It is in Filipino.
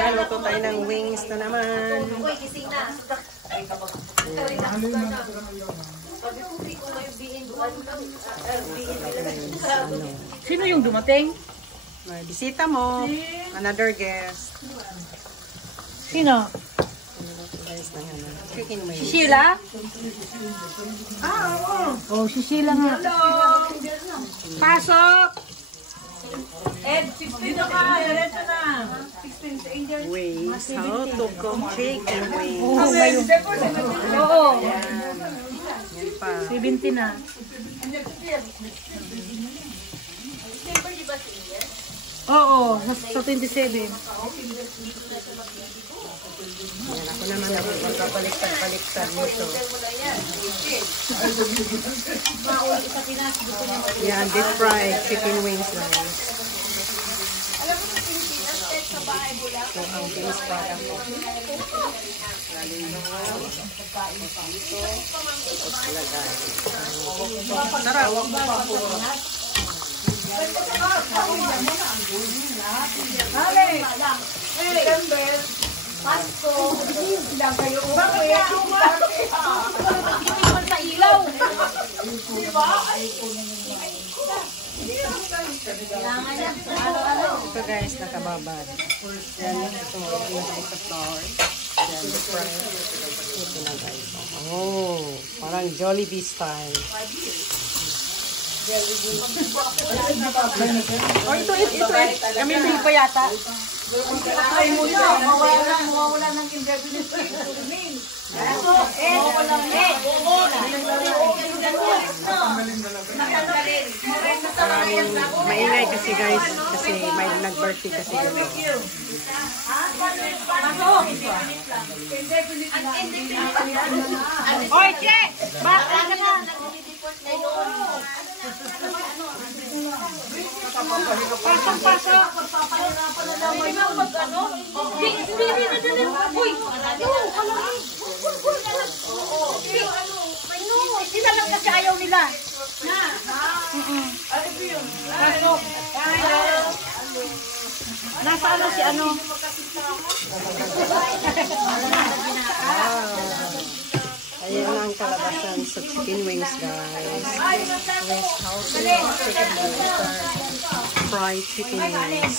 Ayan, luto tayo ng wings na naman. Sino yung dumating? May bisita mo. Another guest. Sino? Chicken wings. Si Sheila? Oo. Oh, si Sheila nga. Pasok! Ed, 16 na ka. Diretso na. 16 sa Indian. Wings. How to cook chicken wings. Oo. Yan pa. 17 na. Oo, sa 27. Yan, ako naman ako magpapaliktad nito. Yan, deep fried chicken wings guys. So, ang bilis product ko. Sarap. Pasko, lang kayo umawi. Hindi naman sa ilaw. Diba? Ito guys, nakababad. Yan, ito sa flour. Yan, the fry. Ito na guys. Oh, parang Jollibee style. O ito. Kami hindi pa yata. Ay mo siya, mawawala ng indefinite name. Maingay kasi guys, kasi may nag-birthday kasi dito. Oy, che! Baka ka na! Pasok! Sila lang kasi ayaw nila. Pasok! Nasa ano si ano? Ayan na ang kalabasan sa chicken wings guys. Wings, how to chicken wings. Fried chicken wings.